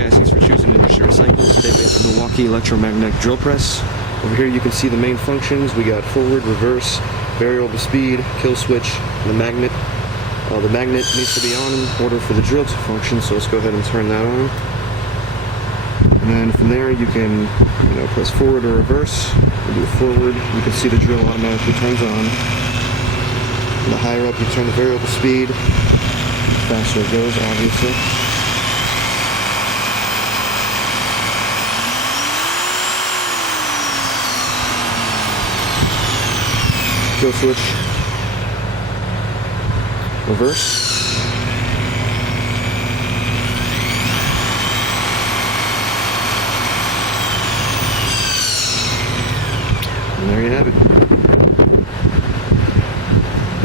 guys, thanks for choosing Industry Recycles. Today we have the Milwaukee ElectroMagnetic drill press. Over here you can see the main functions. We got forward, reverse, variable speed, kill switch, and the magnet. The magnet needs to be on in order for the drill to function, so let's go ahead and turn that on. And then from there you can press forward or reverse. We'll do forward. You can see the drill automatically turns on. And the higher up you turn the variable speed, the faster it goes, obviously. Kill switch, reverse, and there you have it.